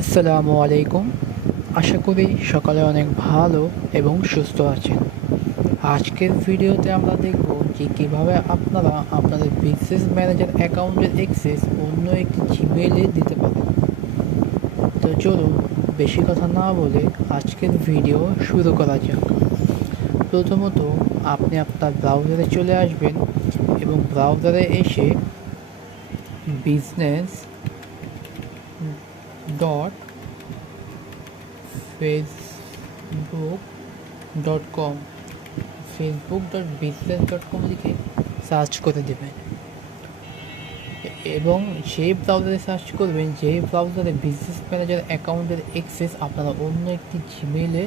আসসালামু আলাইকুম। আশা করি সকালে অনেক ভালো এবং সুস্থ আছেন। আজকের ভিডিওতে আমরা দেখব যে কীভাবে আপনারা আপনাদের বিজনেস ম্যানেজার অ্যাকাউন্টের অ্যাক্সেস অন্য একটি জিমেইলে দিতে পারেন। তো চলুন বেশি কথা না বলে আজকের ভিডিও শুরু করা যাক। প্রথমত আপনি আপনার ব্রাউজারে চলে আসবেন এবং ব্রাউজারে এসে business dot Facebook dot com facebook.business.com লিখে সার্চ করে দেবেন এবং সেই ব্রাউজারে সার্চ করবেন যে ব্রাউজারে বিজনেস ম্যানেজার অ্যাকাউন্টের অ্যাক্সেস আপনারা অন্য একটি জিমেইলে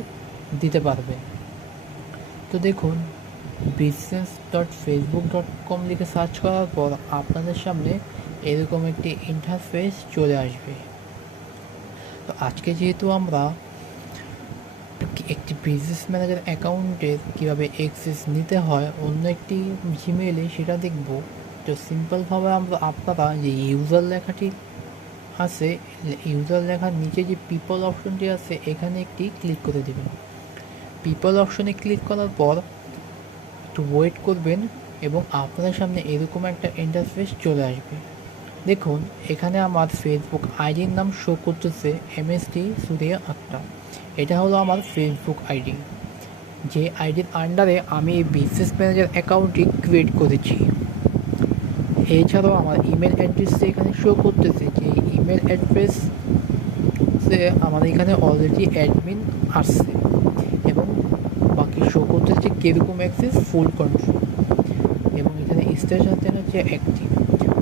দিতে পারবেন। তো দেখুন, business.facebook.com লিখে সার্চ করার পর আপনাদের সামনে এরকম একটি ইন্টারফেস চলে আসবে। তো আজকে যেহেতু আমরা একটি বিজনেস ম্যানেজার অ্যাকাউন্টের কীভাবে অ্যাক্সেস নিতে হয় অন্য একটি জিমেইলে সেটা দেখব। তো সিম্পলভাবে আপনারা যে ইউজার লেখাটি আছে, ইউজার লেখার নিচে যে পিপল অপশনটি আছে এখানে একটি ক্লিক করে দেবেন। পিপল অপশনে ক্লিক করার পর একটু ওয়েট করবেন এবং আপনাদের সামনে এরকম একটা ইন্টারফেস চলে আসবে। দেখুন, এখানে আমার ফেসবুক আইডির নাম শো করতেছে MST সুরিয়া আক্তার। এটা হলো আমার ফেসবুক আইডি, যে আইডির আন্ডারে আমি এই বিজনেস ম্যানেজার অ্যাকাউন্টটি ক্রিয়েট করেছি। এছাড়াও আমার ইমেল অ্যাড্রেসে এখানে শো করতেছে, যে ইমেল অ্যাড্রেসে আমার এখানে অলরেডি অ্যাডমিন আসছে এবং বাকি শো করতেছে কীরকম অ্যাক্সেস ফুল কন্ট্রোল এবং এখানে স্টেটাস হচ্ছে অ্যাক্টিভ।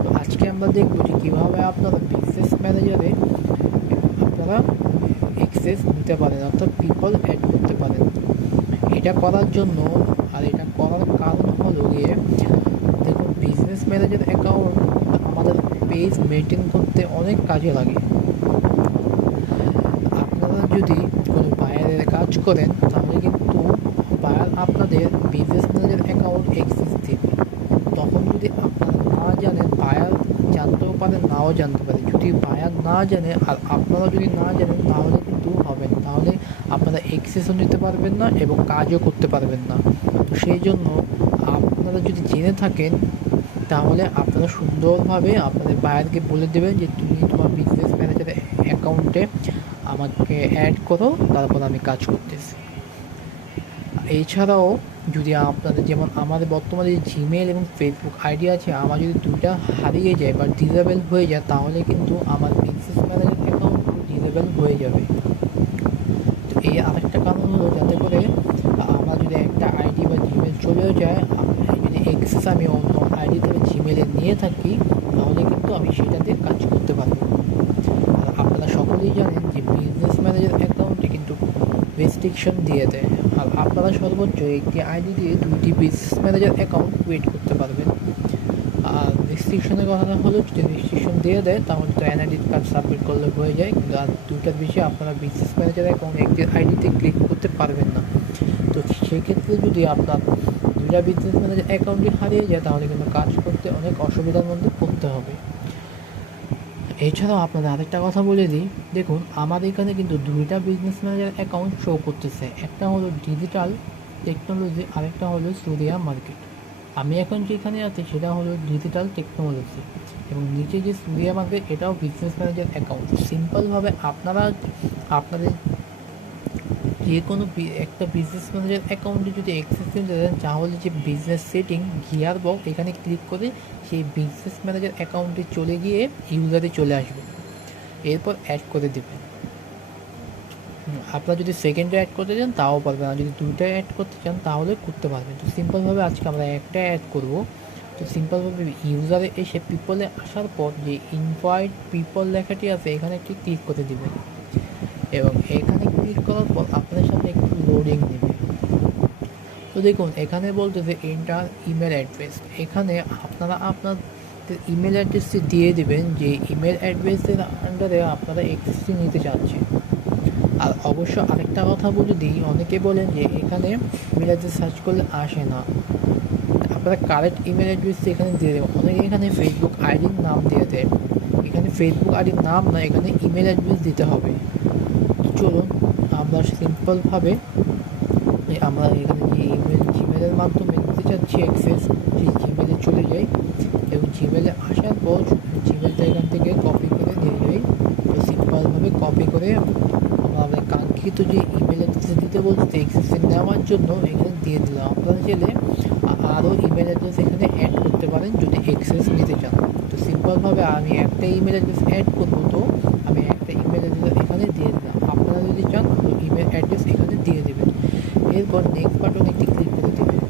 তো আজকে আমরা দেখব যে কীভাবে আপনারা বিজনেস ম্যানেজারে আপনারা অ্যাক্সেস নিতে পারেন, অর্থাৎ পিপল অ্যাড করতে পারেন। এটা করার জন্য এটা করার কারণ হলো গিয়ে, দেখুন, বিজনেস ম্যানেজার অ্যাকাউন্ট আমাদের পেজ মেনটেন করতে অনেক কাজে লাগে। আপনারা যদি কোনো বায়ারের কাজ করেন তাহলে কিন্তু বায়ার আপনাদের বিজনেস ম্যানেজার অ্যাকাউন্ট অ্যাক্সেস দেবে। তখন যদি আপনারা না জানেন, বায়ার জানতেও পারে, নাও জানতে পারে। যদি বায়ার না জানে আর আপনারা যদি না জানেন তাহলে কিন্তু হবে না, তাহলে আপনারা অ্যাক্সেসও নিতে পারবেন না এবং কাজও করতে পারবেন না। তো সেই জন্য আপনারা যদি জেনে থাকেন তাহলে আপনারা সুন্দরভাবে আপনাদের বায়ারকে বলে দেবেন যে তুমি তোমার বিজনেস ম্যানেজার অ্যাকাউন্টে আমাকে অ্যাড করো, তারপর আমি কাজ করতেছি। এছাড়াও যদি আপনাদের, যেমন আমাদের বর্তমানে যে জিমেল এবং ফেসবুক আইডি আছে, আমার যদি দুইটা হারিয়ে যায় বা ডিসেবল হয়ে যায় তাহলে কিন্তু আমার বিজনেস ম্যানেজার অ্যাকাউন্ট ডিসেবল হয়ে যাবে। তো এই আরেকটা কারণ হলো, যাতে করে আমার যদি একটা আইডি বা জিমেল চলেও যায়, যদি অ্যাক্সেস আমি অন্য আইডি থেকে জিমেলে নিয়ে থাকি তাহলে কিন্তু আমি সেটাতে কাজ করতে পারবো। আর আপনারা সকলেই জানেন যে বিজনেস ম্যানেজার অ্যাকাউন্টে কিন্তু রেস্ট্রিকশন দিয়ে দেয়, আর আপনারা সর্বোচ্চ একটি আইডি দিয়ে দুইটি বিজনেস ম্যানেজার অ্যাকাউন্ট ক্রিয়েট করতে পারবেন। আর রেস্ট্রিকশনের কথাটা হলো, যদি রেস্ট্রিকশন দিয়ে দেয় তাহলে তো এনআইডি কার্ড সাবমিট করলে হয়ে যায়, কিন্তু আর দুইটার বেশি আপনারা বিজনেস ম্যানেজার অ্যাকাউন্ট একটি আইডিতে ক্লিক করতে পারবেন না। তো সেক্ষেত্রে যদি আপনার দুইটা বিজনেস ম্যানেজার অ্যাকাউন্টই হারিয়ে যায় তাহলে কিন্তু কাজ করতে অনেক অসুবিধার মধ্যে পড়তে হবে। এছাড়াও আপনাদের আরেকটা কথা বলে দিই, দেখুন আমার এখানে কিন্তু দুইটা বিজনেস ম্যানেজার অ্যাকাউন্ট শো করতেছে। একটা হলো ডিজিটাল টেকনোলজি, আরেকটা হলো সুরিয়া মার্কেট। আমি এখন যেখানে আছি সেটা হলো ডিজিটাল টেকনোলজি এবং নিচে যে সুরিয়া মার্কেট এটাও বিজনেস ম্যানেজার অ্যাকাউন্ট। সিম্পলভাবে আপনারা আপনাদের যে কোনো একটা বিজনেস ম্যানেজার অ্যাকাউন্টে যদি অ্যাক্সেস নিতে দেন তাহলে যে বিজনেস সেটিং গিয়ার বক্স এখানে ক্লিক করে সেই বিজনেস ম্যানেজার অ্যাকাউন্টে চলে গিয়ে ইউজারে চলে আসবে, এরপর অ্যাড করে দেবেন। আপনারা যদি সেকেন্ডে অ্যাড করতে চান তাও পারবেন, আর যদি দুইটা অ্যাড করতে চান তাহলে করতে পারবেন। তো সিম্পলভাবে আজকে আমরা একটা অ্যাড করব। তো সিম্পলভাবে ইউজারে এসে পিপলে আসার পর যে ইনভাইট পিপল লেখাটি আছে এখানে একটি ক্লিক করে দেবেন এবং এখানে ক্লিক করার পর আপনাদের সামনে একটু লোডিং নেবে। তো দেখুন, এখানে বলতেছে এন্টার ইমেল অ্যাড্রেস। এখানে আপনারা আপনাদের ইমেল অ্যাড্রেসটি দিয়ে দেবেন, যে ইমেল অ্যাড্রেসের আন্ডারে আপনারা অ্যাক্সেসটি নিতে চাচ্ছেন। আর অবশ্য আরেকটা কথা বলে দিই, অনেকে বলেন যে এখানে ইমেল অ্যাড্রেস সার্চ করলে আসে না, আপনারা কারেক্ট ইমেল অ্যাড্রেসটি এখানে দিয়ে দেবেন। অনেকে এখানে ফেসবুক আইডির নাম দিয়ে দেয়, এখানে ফেসবুক আইডির নাম না, এখানে ইমেল অ্যাড্রেস দিতে হবে। চলুন আমরা সিম্পলভাবে আমরা এখানে যে জিমেলের মাধ্যমে নিতে চাচ্ছি অ্যাক্সেস, সেই জিমেলে চলে যাই এবং জিমেলে আসার পর জিমেলটা এখান থেকে কপি করে নিয়ে যাই। তো সিম্পলভাবে কপি করে আমরা কাঙ্ক্ষিত যে ইমেল অ্যাড্রেস দিতে বলতে অ্যাক্সেস নেওয়ার জন্য এখানে দিয়ে দিলাম। আপনারা চাইলে আরও ইমেল অ্যাড্রেস এখানে অ্যাড করতে পারেন যদি অ্যাক্সেস নিতে চান। তো সিম্পলভাবে আমি একটা ইমেল অ্যাড্রেস অ্যাড করবো, তো আমি একটা ইমেল অ্যাড্রেস এখানে দিয়ে দিলাম। আপনারা যদি চান তো ইমেল অ্যাড্রেস এখানে দিয়ে দেবেন। এরপর নেক্সট বাটনে একটি ক্লিক করে দেবেন।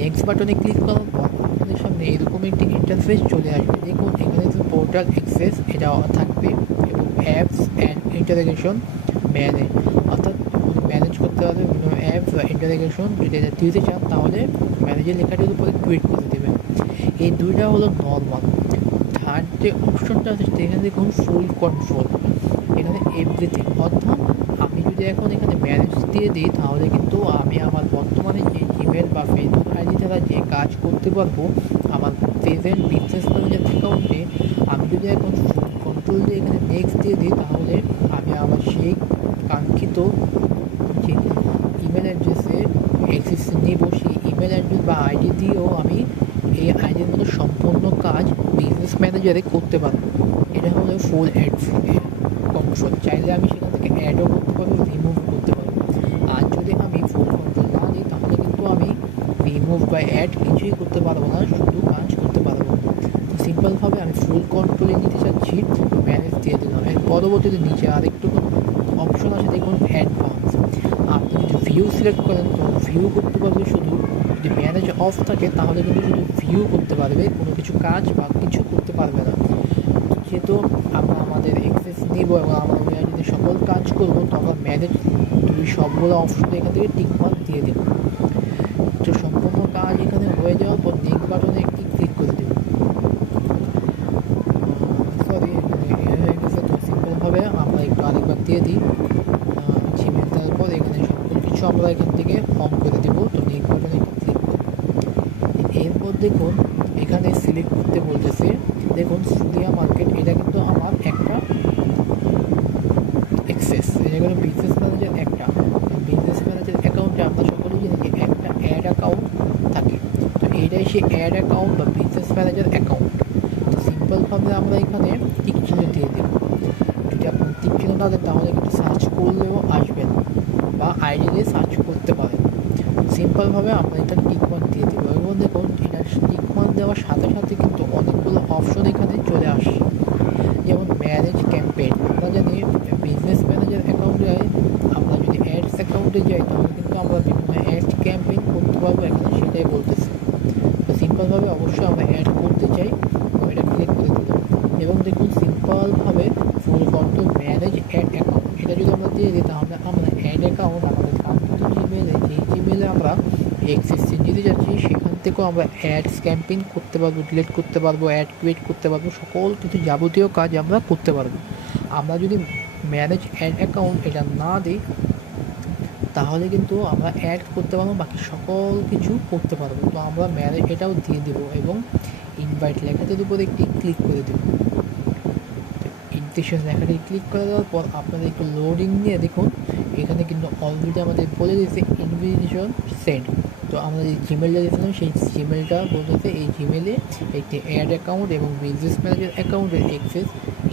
নেক্সট বাটনে ক্লিক করার পর আপনাদের সামনে এরকম একটি ইন্টারফেস চলে আসবে। দেখুন এখানে পোর্টাল অ্যাক্সেস এটা থাকবে এবং অ্যাপস অ্যান্ড ইন্টারগ্রেশন ম্যানেজ, অর্থাৎ ম্যানেজ করতে হবে বিভিন্ন অ্যাপস বা ইন্টারগ্রেশন। যদি এটা দিতে চান তাহলে ম্যানেজের লেখাটির উপরে ক্লিক করে দেবেন। এই দুইটা হলো নর্মাল। থার্ড যে অপশনটা আছে সেখানে দেখুন ফুল কন্ট্রোল, এখানে এভরিথিং, অর্থাৎ আমি যদি এখন এখানে ম্যানেজ দিয়ে দিই তাহলে কিন্তু আমি আমার বর্তমানে যে জিমেল বা ফেসবুক আইডি ছাড়া যে কাজ করতে পারবো আমার প্রেজেন্ট বিজনেস ম্যানেজার অ্যাকাউন্টে, আমি যদি এখন ফুল কন্ট্রোল দিয়ে এখানে নেক্সট দিয়ে দিই তাহলে আমি আমার সেই কাঙ্ক্ষিত যে ইমেল অ্যাড্রেসে অ্যাক্সেস নেব সেই ইমেল অ্যাড্রেস বা আইডি দিয়েও আমি এই আইডির মতো সম্পূর্ণ কাজ বিজনেস ম্যানেজারে করতে পারবো। এটা হলো ফুল কন্ট্রোল। চাইলে আমি সেখান থেকে অ্যাডও করতে পারবো, রিমুভ করতে পারবো। আর যদি আমি ফুল কন্ট্রোল না দিই তাহলে কিন্তু আমি রিমুভ বা অ্যাড কিছুই করতে পারবো না, শুধু কাজ করতে পারবো। তো সিম্পলভাবে আমি ফুল কন্ট্রোলে নিতে চাচ্ছি, ম্যানেজ দিয়ে দিলাম। এর পরবর্তীতে নিচে আরেকটু অপশন আছে দেখুন অ্যাডভান্স। আপনি যদি ভিউ সিলেক্ট করেন তো ভিউ করতে পারবে শুধু, যদি ম্যানেজ অফ থাকে তাহলে কিন্তু শুধু ভিউ করতে পারবে, কোনো কিছু কাজ বা কিছু করতে পারবে না। যেহেতু আমরা আমাদের অ্যাক্সেস নেব এবং আমরা যদি সকল কাজ করবো তো আমরা ম্যানেজ সবগুলো অপশন এখান থেকে টিকমার্ক দিয়ে দেব। তো সম্পূর্ণ কাজ এখানে হয়ে যাওয়ার পর নেক্সট বাটনে একটি ক্লিক করে দেব। সরি এখানে হয়ে গেছে। তো সিম্পলভাবে আমরা একটু আরেকবার দিয়ে দিই জিমেল দেওয়ার পর এখানে সকল কিছু আমরা এখান থেকে অন করে দেবো। তো নেক্সট বাটনে ক্লিক করব। এরপর দেখুন এখানে সিলেক্ট করতে বলতেছে, দেখুন সুরিয়া মার্কেট, এটা কিন্তু আমার একটা অ্যাক্সেস, এটা কোনো বিজনেস ম্যানেজার একটা বিজনেস ম্যানেজার অ্যাকাউন্টে আমরা সকলেই জানি যে একটা অ্যাড অ্যাকাউন্ট থাকে। তো এইটাই সেই অ্যাড অ্যাকাউন্ট বা বিজনেস ম্যানেজার অ্যাকাউন্ট। তো সিম্পলভাবে আমরা এখানে টিক চিহ্ন দিয়ে দেব। যদি আপনার টিক চিহ্ন না দেন তাহলে কিন্তু সার্চ করলেও আসবেন বা আইডি দিয়ে সার্চ করতে পারেন। সিম্পলভাবে আমরা এটা টিকমার্ক দিয়ে দেবো এবং দেখুন এটা টিকমার্ক দেওয়ার সাথে সাথে কিন্তু অনেকগুলো অপশন এখানে চলে আসছে, যেমন ম্যানেজ ক্যাম্পেইন। আমরা জানি বিজনেস ম্যানেজার অ্যাকাউন্টে আমরা যদি অ্যাডস অ্যাকাউন্টে যাই তাহলে কিন্তু আমরা বিভিন্ন অ্যাড ক্যাম্পেইন করতে পারবো, এখানে সেটাই বলতেছে। তো সিম্পলভাবে অবশ্যই আমরা অ্যাড করতে চাই তো এটা ক্লিক করে দিলাম এবং দেখুন সিম্পলভাবে full control manage add account, এটা যদি আমরা দিয়ে দিই তাহলে আমরা অ্যাড অ্যাকাউন্ট আমাদের কাঙ্ক্ষিত জিমেলে, যেই জিমেলে আমরা অ্যাক্সেস দিতে যাচ্ছি সেখান থেকেও আমরা অ্যাডস ক্যাম্পেইন করতে পারবো, ডিলিট করতে পারবো, অ্যাড ক্রিয়েট করতে পারবো, সকল কিছু যাবতীয় কাজ আমরা করতে পারবো। আমরা যদি ম্যানেজ অ্যাড অ্যাকাউন্ট এটা না দিই তাহলে কিন্তু আমরা অ্যাড করতে পারবো, বাকি সকল কিছু করতে পারবো। তো আমরা ম্যানেজ এটাও দিয়ে দেবো এবং ইনভাইট লেখাটির উপরে একটি ক্লিক করে দেবো। ইনভিটেশন লেখাটি ক্লিক করে দেওয়ার পর আপনাদের একটু লোডিং নিয়ে দেখুন এখানে কিন্তু অলরেডি আমাদের বলে দিয়েছে ইনভিটেশন সেন্ড। তো আমরা যে জিমেলটা দিয়েছিলাম সেই জিমেলটা বলতেছে এই জিমেলে একটি অ্যাড অ্যাকাউন্ট এবং বিজনেস ম্যানেজার অ্যাকাউন্টের অ্যাক্সেস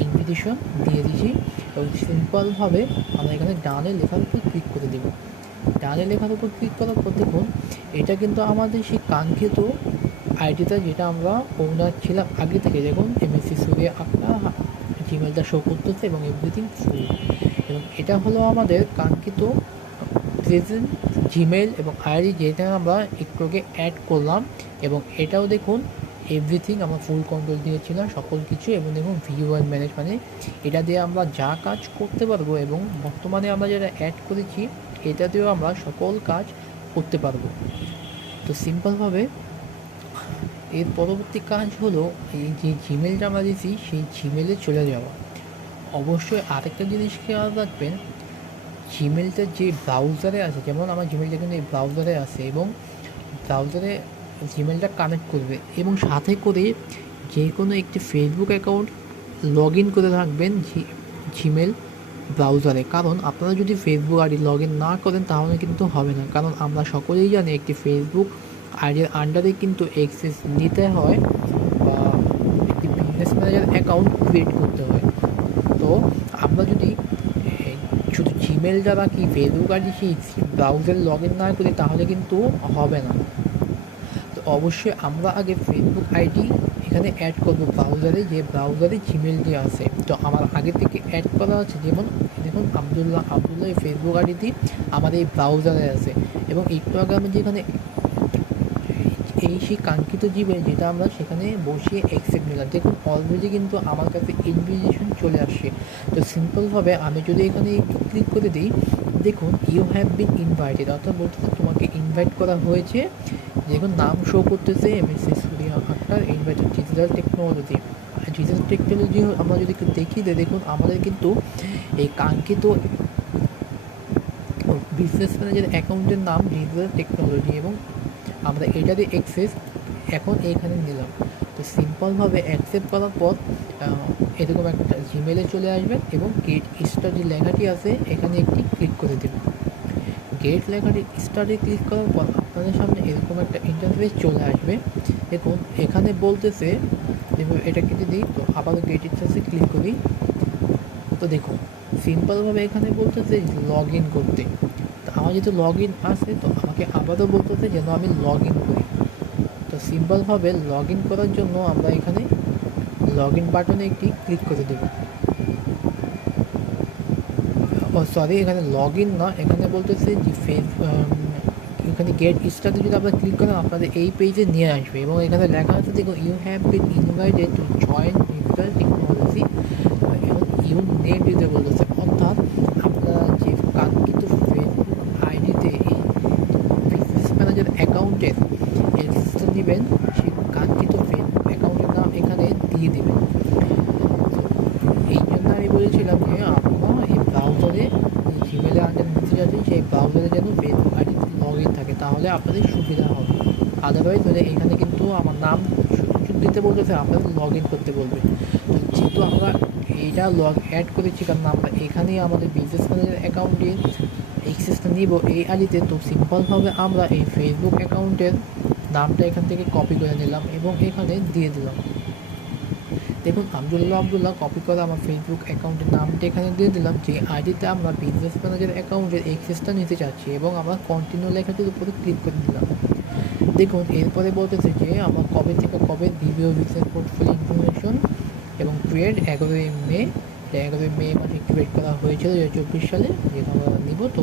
ইনভিটেশন দিয়ে দিয়েছি এবং সিম্পলভাবে আমরা এখানে ডানে লেখার উপর ক্লিক করে দেবো। ডানে লেখার উপর ক্লিক করার পর দেখুন এটা কিন্তু আমাদের সেই কাঙ্ক্ষিত আইডিটা যেটা আমরা ওনার ছিলাম আগে থেকে, দেখুন এমএসসি সুরিয়া আপনার জিমেলটা শো করতেছে এবং এভরিথিং ফুল, এবং এটা হলো আমাদের কাঙ্ক্ষিত প্রেজেন্ট জিমেল এবং আইডি যেটা আমরা একটু আগে অ্যাড করলাম। এবং এটাও দেখুন এভরিথিং আমরা ফুল কন্ট্রোল দিয়েছিলাম সকল কিছু, এবং দেখুন ভিউ অ্যান্ড ম্যানেজ মানে এটা দিয়ে আমরা যা কাজ করতে পারবো এবং বর্তমানে আমরা যেটা অ্যাড করেছি এটাতেও আমরা সকল কাজ করতে পারবো। তো সিম্পলভাবে এর পরবর্তী কাজ হলো এই যে জিমেলটা আমরা দিয়েছি সেই জিমেলে চলে যাওয়া। অবশ্যই আরেকটা জিনিস খেয়াল রাখবেন, জিমেলটা যে ব্রাউজারে আছে, যেমন আমার জিমেলটা কিন্তু এই ব্রাউজারে আছে এবং ব্রাউজারে জিমেলটা কানেক্ট করবে এবং সাথে করে যে কোনো একটি ফেসবুক অ্যাকাউন্ট লগ ইন করে রাখবেন জিমেল ব্রাউজারে, কারণ আপনারা যদি ফেসবুক আইডি লগ ইন না করেন তাহলে কিন্তু হবে না। কারণ আমরা সকলেই জানি একটি ফেসবুক আইডির আন্ডারে কিন্তু অ্যাক্সেস নিতে হয় বা একটি বিজনেস ম্যানেজার অ্যাকাউন্ট ক্রিয়েট করতে হয়। তো আমরা যদি শুধু জিমেল দ্বারা কি ফেসবুক আইডি সেই ব্রাউজারে লগ ইন না করি তাহলে কিন্তু হবে না। তো অবশ্যই আমরা আগে ফেসবুক আইডি এখানে অ্যাড করবো ব্রাউজারে, যে ব্রাউজারে জিমেলটি আছে। তো আমার আগে থেকে অ্যাড করা আছে, যেমন দেখুন আবদুল্লাহ এই ফেসবুক আইডিটি আমার এই ব্রাউজারে আছে, এবং একটু আগে আমি যেখানে সেই কাঙ্ক্ষিত জিমেল যেটা আমরা সেখানে বসিয়ে অ্যাকসেপ্ট নিলাম, দেখুন অলরেডি কিন্তু আমার কাছে ইনভিটেশন চলে আসছে। তো সিম্পলভাবে আমি যদি এখানে একটু ক্লিক করে দিই, দেখুন ইউ হ্যাভ বিন ইনভাইটেড, অর্থাৎ বলতেছে তোমাকে ইনভাইট করা হয়েছে। দেখুন নাম শো করতেছে MSc Suriya Akter, invited digital technology. Digital technology আমরা যদি একটু দেখি দেখুন আমাদের কিন্তু এই কাঙ্ক্ষিত বিজনেস ম্যানেজার অ্যাকাউন্টের নাম ডিজিটাল টেকনোলজি, এবং আমরা এটাতে অ্যাক্সেস এখন এইখানে নিলাম। তো সিম্পলভাবে অ্যাকসেপ্ট করার পর এরকম একটা জিমেলে চলে আসবেন, এবং গেট স্টার্ট যে লেখাটি আছে এখানে একটি ক্লিক করে দেবেন। গেট লেখাটি স্টার্টে ক্লিক করার পর আপনাদের সামনে এরকম একটা ইন্টারফেস চলে আসবে। দেখুন এখানে বলতেছে এটা কেটে দিই, তো আবারও গেট স্টার্টে ক্লিক করি। তো দেখুন সিম্পলভাবে এখানে বলতেছে লগ ইন করতে। তো আমার যেহেতু লগ ইন আছে, তো আমাকে আবারও বলতেছে যেন আমি লগ ইন করি। তো সিম্পলভাবে লগ ইন করার জন্য আমরা এখানে লগ ইন বাটনে একটি ক্লিক করে দেব। সরি, এখানে লগ ইন না, এখানে বলতেছে যে এখানে গেট স্টার্টে যদি আপনারা ক্লিক করেন আপনাদের এই পেজে নিয়ে আসবে, এবং এখানে লেখা আছে দেখুন you have been invited to join digital technology, এবং ইউ নেট দিতে বলতেছে, অর্থাৎ আপনারা যে কাঙ্ক্ষিত ফেসবুক আইডিতে এই বিজনেস ম্যানেজার অ্যাকাউন্টের অ্যাক্সেসটা নেবেন, সেই কাঙ্ক্ষিত ফেসবুক অ্যাকাউন্টের নাম এখানে দিয়ে দেবেন। এই জন্য আমি বলেছিলাম যে আপনারা এই ব্রাউজারে জিমেলে আন্ডার নিতে যাচ্ছেন সেই ব্রাউজারে যেন ফেসবুক আইডি লগ ইন থাকে, তাহলে আপনাদের সুবিধা হবে। আদারওয়াইজ এখানে কিন্তু আমার নাম দিতে বলতেছে, আপনাদের লগ ইন করতে বলবে। তো যেহেতু আমরা এইটা অ্যাড করেছি, কারণ আমরা এখানেই আমাদের বিজনেস ম্যানেজার অ্যাকাউন্টের অ্যাক্সেসটা নিব এই আইডিতে, তো সিম্পলভাবে আমরা এই ফেসবুক অ্যাকাউন্টের নামটা এখান থেকে কপি করে নিলাম এবং এখানে দিয়ে দিলাম। দেখুন আবদুল্লাহ কপি করে আমার ফেসবুক অ্যাকাউন্টের নামটা এখানে দিয়ে দিলাম, যে আইডিতে আমরা বিজনেস ম্যানেজার অ্যাকাউন্টের অ্যাক্সেসটা নিতে চাচ্ছি, এবং আমরা কন্টিনিউ লেখাটির উপরে ক্লিক করে দিলাম। দেখুন এরপরে বলতেছে যে আমরা কবে থেকে কবে দিবে বিজনেস পোর্টফোলিও ইনফরমেশন, এবং ক্রিয়েট 11ই মে মাসে ক্রিয়েট করা হয়েছিল 2024 সালে, যেটা আমরা নিব। তো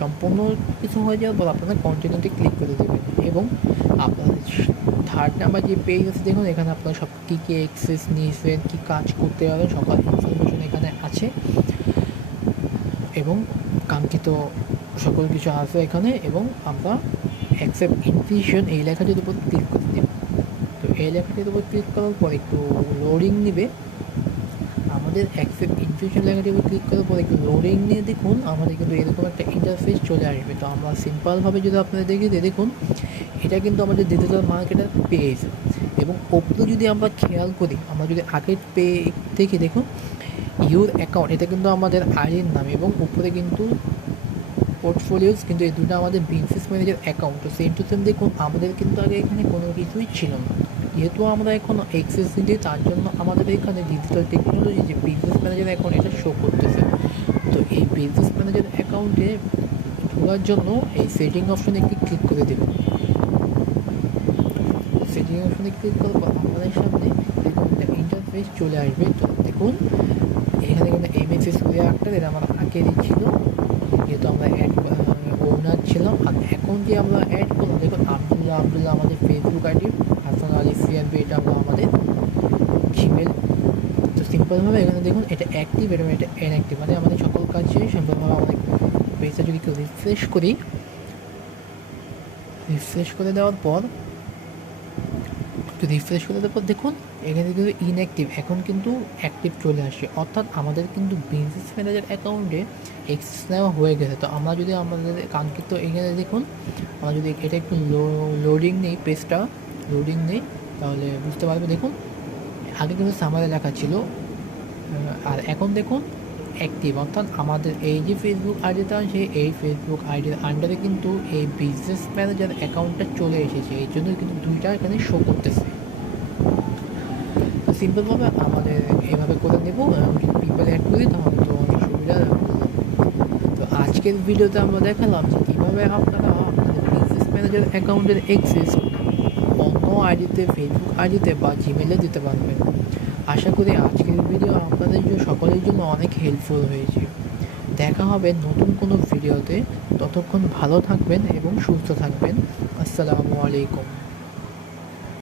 সম্পূর্ণ কিছু হয়ে যাওয়ার পর আপনারা কন্টিনিউতে ক্লিক করে দেবেন, এবং আপনার থার্ড নাম্বার যে পেজ আছে দেখুন এখানে আপনারা সব কী কী অ্যাক্সেস নিয়েছেন, কী কাজ করতে পারবেন সকল ইনফরমেশন এখানে আছে, এবং কাঙ্ক্ষিত সকল কিছু আছে এখানে, এবং আমরা অ্যাকসেপ্ট ইনভিটেশন এই লেখাটির উপর ক্লিক করে দেব। তো এই লেখাটির উপর ক্লিক করার পর একটু লোডিং নেবে, আমাদের অ্যাকসেপ্ট ইনভিটেশন লেখাটির উপর ক্লিক করার পর একটু লোডিং নিয়ে দেখুন আমাদের কিন্তু এরকম একটা ইন্টারফেস চলে আসবে। তো আমরা সিম্পলভাবে যদি আপনাদের দেখিয়ে দিই, দেখুন এটা কিন্তু আমাদের ডিজিটাল মার্কেটের পেজ, এবং ওপরে যদি আমরা খেয়াল করি, আমরা যদি আগের থেকে দেখুন ইউর অ্যাকাউন্ট, এটা কিন্তু আমাদের আইডির নাম, এবং উপরে কিন্তু পোর্টফোলিওস, কিন্তু এই দুটো আমাদের বিজনেস ম্যানেজার অ্যাকাউন্ট। তো সেম টু সেম দেখুন আমাদের কিন্তু আগে এখানে কোনো কিছুই ছিল না, যেহেতু আমরা এখন অ্যাক্সেস নিচ্ছি তার জন্য আমাদের এখানে ডিজিটাল টেকনোলজি যে বিজনেস ম্যানেজার অ্যাকাউন্ট এটা শো করতেছে। তো এই বিজনেস ম্যানেজার অ্যাকাউন্টে ঢোকার জন্য এই সেটিং অপশনে একটি ক্লিক করে দেবেন। সেটিং অপশনে ক্লিক করার পর আমাদের সামনে দেখুন একটা ইন্টারফেস চলে আসবে। তো দেখুন এখানে কিন্তু এমএসসি সুরিয়া আক্তার, এটা আমার আগেরই ছিল, যেহেতু আমরা ওনার ছিলাম। আর এখন যে আমরা অ্যাড করলাম, দেখুন আবদুল্লাহ আমাদের Facebook ID, Hasan Ali CRB এটা আমরা আমাদের জিমেল। তো সিম্পলভাবে এখানে দেখুন এটা অ্যাক্টিভ এবং এটা ইনঅ্যাক্টিভ, মানে আমাদের সকল কাজ শেষ। সিম্পলভাবে আমাদের পেজটা যদি কেউ রিফ্রেশ করে দেওয়ার পর দেখুন এখানে কিন্তু ইনঅ্যাক্টিভ, এখন কিন্তু অ্যাক্টিভ চলে আসে, অর্থাৎ আমাদের কিন্তু বিজনেস ম্যানেজার অ্যাকাউন্টে অ্যাক্সেস নেওয়া হয়ে গেছে। তো আমরা যদি আমাদের কাঙ্ক্ষিত এখানে দেখুন, আমরা যদি এটা একটু লোডিং নেই, পেজটা লোডিং নেই, তাহলে বুঝতে পারবে। দেখুন আগে কিন্তু সামারে লেখা ছিল আর এখন দেখুন অ্যাক্টিভ, অর্থাৎ আমাদের এই যে ফেসবুক আইডিটা আছে এই ফেসবুক আইডির আন্ডারে কিন্তু এই বিজনেস ম্যানেজার অ্যাকাউন্টটা চলে এসেছে, এই জন্য কিন্তু দুইটা এখানে শো করতেছে। তো সিম্পলভাবে আমাদের এভাবে করে নেবো, যদি পিপল অ্যাড করি তাহলে তো অনেক সুবিধা হবে। তো আজকের ভিডিওতে আমরা দেখালাম যে কীভাবে আপনারা আপনাদের বিজনেস ম্যানেজার অ্যাকাউন্টের অ্যাক্সেস অন্য আইডিতে, ফেসবুক আইডিতে বা জিমেলে দিতে পারবেন। আশা করি আজকের ভিডিও আপনাদের জন্য, সকলের জন্য অনেক হেল্পফুল হয়েছে। দেখা হবে নতুন কোনো ভিডিওতে, ততক্ষণ ভালো থাকবেন এবং সুস্থ থাকবেন। আসসালামু আলাইকুম।